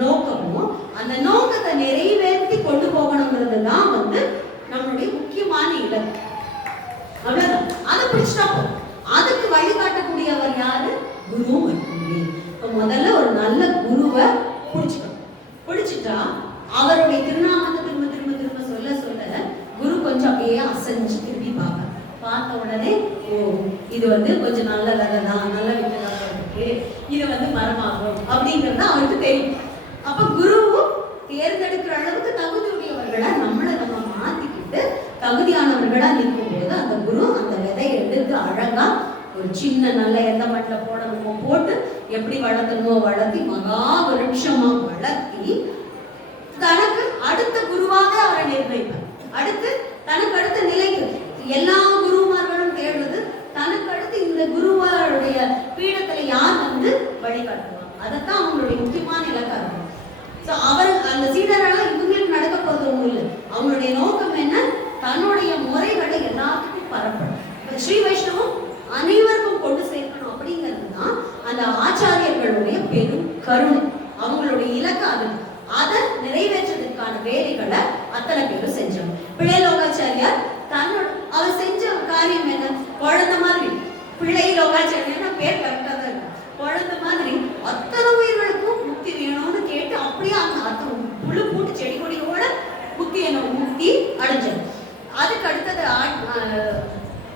நோக்கமோ அந்த நோக்கத்தை நிறைவேற்றி கொண்டு போகணுங்கிறது தான் நம்மளுடைய முக்கியமான இலக்கு. அவ்வளவுதான். அதை பிடிச்சிட்டா போதும். அதுக்கு வழிகாட்டக்கூடியவர் யாரு? குரு மட்டுமே. முதல்ல ஒரு நல்ல குருவை பிடிச்சுக்கணும். பிடிச்சிட்டா அவருடைய திருநாமத்தை திரும்ப திரும்ப திரும்ப சொல்ல சொல்ல குரு கொஞ்சம் அப்படியே அசைஞ்சு திரும்பி பார்த்த உடனே ஓ இது கொஞ்சம் நல்ல விதை தான், நல்ல வித்ததாக இருக்கு, இது மரமாகும் அப்படிங்கிறது அவருக்கு தெரியும். அப்ப குருவும் தேர்ந்தெடுக்கிற அளவுக்கு தகுதி உடையவர்களா நம்ம மாத்திக்கிட்டு தகுதியானவர்களா நிற்கும் போது அந்த குரு அந்த விதையை எடுத்து அழகா ஒரு சின்ன நல்ல எந்த மட்டில் போடணுமோ போட்டு எப்படி வளர்த்தணுமோ வளர்த்தி மகா விருட்சமா வளர்த்தி தனக்கு அடுத்த குருவாக அவரை நிர்ணயிப்பார். தனக்கு அடுத்த நிலைக்கு எல்லா குருமார்களும் தேடுறது தனக்கு அடுத்து இந்த குருவாருடைய பீடத்துல யார் வழிகாட்டுவாங்க. அதைத்தான் அவங்களுடைய முக்கியமான இலக்கா இருக்கும். அவர் அந்த சீடரெல்லாம் இவங்களுக்கு நடக்க போறது ஒன்றும் இல்லை. அவங்களுடைய நோக்கம் என்ன? தன்னுடைய முறைகளை எல்லாத்துக்கும் பரப்பணும். ஸ்ரீ வைஷ்ணவம் அனைவருக்கும் கொண்டு சேர்க்கணும் அப்படிங்கிறது தான் அந்த ஆச்சாரியர்களுடைய பெரும் கருணை. அவங்களுடைய இலக்கு அது. அதை நிறைவேற்றதுக்கான வேலைகளை அத்தனை பேரும் செஞ்சாங்க. பிள்ளைலோகாச்சாரியார் அவர் செஞ்ச காரியம் என்ன? குழந்தை மாதிரி. பிள்ளைலோகாச்சாரியார் பேர் கரெக்டா தான் இருக்கு. குழந்தை மாதிரி அத்தனை உயிர்களுக்கும் முக்தி வேணும்னு கேட்டு அப்படியே அந்த புழு பூட்டு செடி கொடியோட முக்தி அடைஞ்சார். அதுக்கு அடுத்தது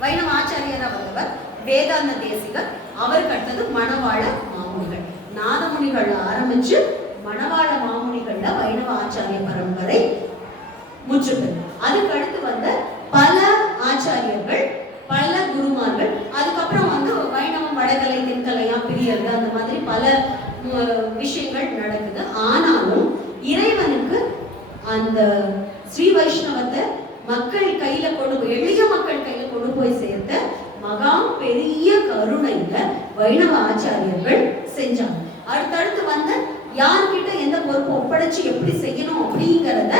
வைணவ ஆச்சாரியரா வந்தவர் வேதாந்த தேசிகர். அவருக்கு அடுத்தது மணவாள மாமுனிகள். நாதமுனிகள் ஆரம்பிச்சு மணவாள மாமுனிகள்ல வைணவ ஆச்சாரிய பரம்பரை முற்றுப்பெறும். அதுக்கு அடுத்து வந்த பல ஆச்சாரியர்கள், பல குருமார்கள். அதுக்கப்புறம் வைணவம் வடகலை தென்கலையா பிரியறது, அந்த மாதிரி பல விஷயங்கள் நடக்குது. ஆனாலும் இறைவனுக்கு அந்த ஸ்ரீ வைஷ்ணவத்தை மக்கள் கையில எளிய மக்கள் கையில கொண்டு போய் சேர்த்த மகா பெரிய கருணையில வைணவ ஆச்சாரியர்கள் செஞ்சாங்க. அடுத்தடுத்து யார்கிட்ட எந்த பொறுப்பு ஒப்படைச்சு எப்படி செய்யணும் அப்படிங்கிறத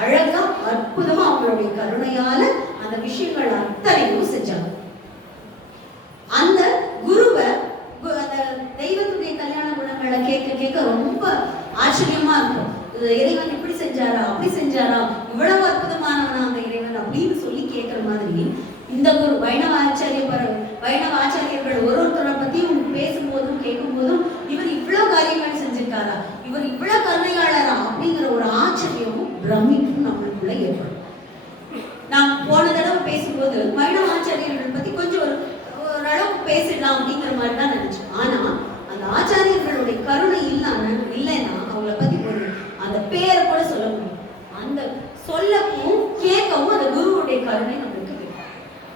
அழகா அற்புதமா அவங்களுடைய கருணையால அந்த விஷயங்கள் அத்தனையும் செஞ்சாங்க. அந்த குருவை அந்த தெய்வத்துடைய கல்யாண குணங்களை கேட்க கேட்க ரொம்ப ஆச்சரியமா இருக்கும். இறைவன் இப்படி செஞ்சாரா, அப்படி செஞ்சாரா, இவ்வளவு அற்புதமானவனா அந்த இறைவன் அப்படின்னு சொல்லி கேட்கிற மாதிரி இந்த ஒரு வைணவ ஆச்சாரியர்கள் ஒருத்தரை பத்தியும் பேசும்போதும் கேட்கும் போதும் இவர் இவ்வளவு காரியங்கள் செஞ்சிருக்காரா, இவர் இவ்வளவு கருணையாளரா அப்படிங்கிற ஒரு ஆச்சரியமும் பிரமிப்பும் நம்மளுக்குள்ள ஏற்படும். நான் போன தடவை பேசும்போது வைணவ ஆச்சாரியர்கள் பத்தி கொஞ்சம் ஓரளவுக்கு பேசிடலாம் அப்படிங்கிற மாதிரி தான் நினைச்சேன். ஆனா அந்த ஆச்சாரியர்களுடைய கருணை இல்லைன்னா அவங்கள பத்தி ஒரு அந்த பேரை கூட சொல்ல முடியும். அந்த சொல்லவும் கேட்கவும் அந்த குருவுடைய கருணை நம்மளுக்கு வேணும்.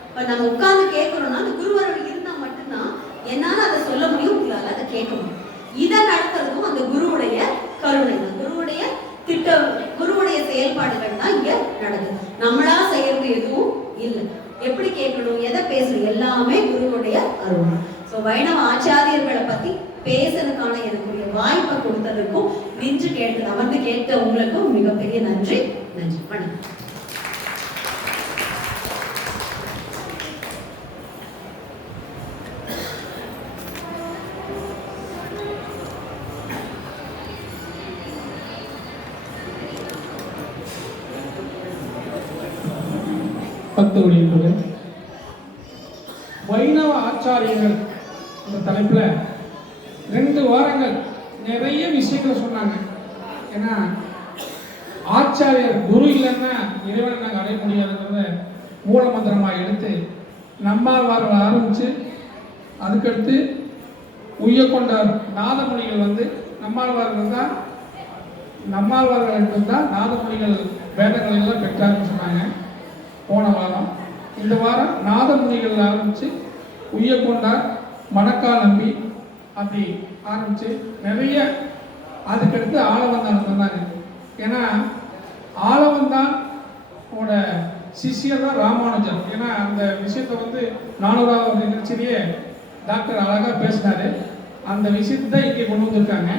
இப்ப நம்ம உட்கார்ந்து கேட்கிறோம்னா அந்த குருவர்கள் இருந்தா மட்டும்தான் என்னால அதை சொல்ல முடியும், உங்களால அதை கேட்க முடியும். இதை நடத்துறதும் அந்த குருவுடைய கருணை தான், குருவுடைய திட்டம், குருவுடைய செயல்பாடுகள் தான் இங்க நடக்குது. நம்மளா செய்யறது எதுவும் இல்லை. எப்படி கேட்கணும், எதை பேசணும், எல்லாமே குருவுடைய அருள். ஸோ வைணவ ஆச்சாரியர்களை பத்தி பேசுறதுக்கான எனக்குரிய வாய்ப்பை கொடுத்ததுக்கும் நின்று கேட்டு அமர்ந்து கேட்ட உங்களுக்கும் மிகப்பெரிய நன்றி. நன்றி, வணக்கம். வைணவ ஆச்சாரியர்கள் இந்த தலைப்பில் 2 வாரங்கள் நிறைய விஷயங்களை சொன்னாங்க. ஏன்னா ஆச்சாரியர் குரு இல்லைன்னா இறைவனை நாங்கள் அடைய முடியாதுங்கிறத மூல மந்திரமாக எடுத்து நம்மாழ்வார்கள் ஆரம்பித்து அதுக்கடுத்து உய்யக்கொண்டார் நாதமொழிகள் வந்து நம்மாழ்வார்கள் தான் நாதமொழிகள் வேதங்கள் எல்லாம் பெற்றாருன்னு சொன்னாங்க போன வாரம். இந்த வாரம் நாதமுனிகள் ஆரம்பித்து உய்யக்கொண்டார், மணக்கால் நம்பி அப்படி ஆரம்பித்து நிறைய, அதுக்கடுத்து ஆளவந்தான் சொன்னாங்க. ஏன்னா ஆளவந்தானோட சிஷியர் தான் ராமானுஜர். ஏன்னா அந்த விஷயத்தை வந்து 400வது நிகழ்ச்சியிலேயே டாக்டர் அழகாக பேசினாரு. அந்த விஷயத்தை தான் இங்கே கொண்டு வந்திருக்காங்க.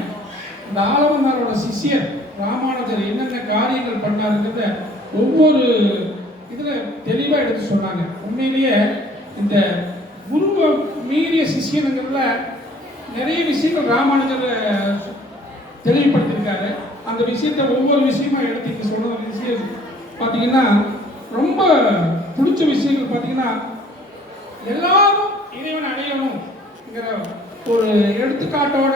இந்த ஆளவந்தானோட சிஷியர் ராமானுஜர் என்னென்ன காரியங்கள் பண்ணாருங்கிறத ஒவ்வொரு இதில் தெளிவாக எடுத்து சொன்னாங்க. உண்மையிலேயே இந்த குருவை மீறிய சிஷியனுங்கிறதுல நிறைய விஷயங்கள் ராமானுஜர் தெளிவுபடுத்தியிருக்காரு. அந்த விஷயத்தை ஒவ்வொரு விஷயமா எடுத்து சொல்ற விஷயம் பார்த்தீங்கன்னா ரொம்ப பிடிச்ச விஷயங்கள் பார்த்தீங்கன்னா எல்லாரும் இறைவன் அடையணுங்கிற ஒரு எடுத்துக்காட்டோட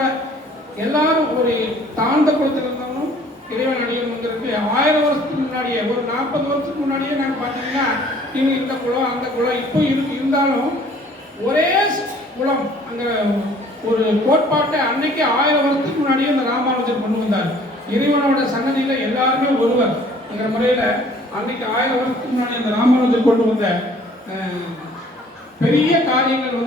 எல்லாரும் ஒரு தாழ்ந்த குளத்தில் இருந்தவனும் இறைவன் அடையணுங்கிறது 1000 வருஷத்துக்கு முன்னாடியே, ஒரு 40 வருஷத்துக்கு முன்னாடியே நாங்கள் பார்த்தீங்கன்னா இவங்க இந்த குளம் அந்த குளம் இப்போ இருந்தாலும் ஒரே குளம் அங்கே ஒரு கோட்பாட்டை அன்னைக்கு 1000 வருஷத்துக்கு முன்னாடியே இந்த ராமானுஜர் கொண்டு வந்தார். இறைவனோட சன்னதியில் எல்லாருமே ஒருவர்ங்கிற முறையில் அன்னைக்கு 1000 வருஷத்துக்கு முன்னாடி அந்த ராமானுஜர் கொண்டு வந்த பெரிய காரியங்கள்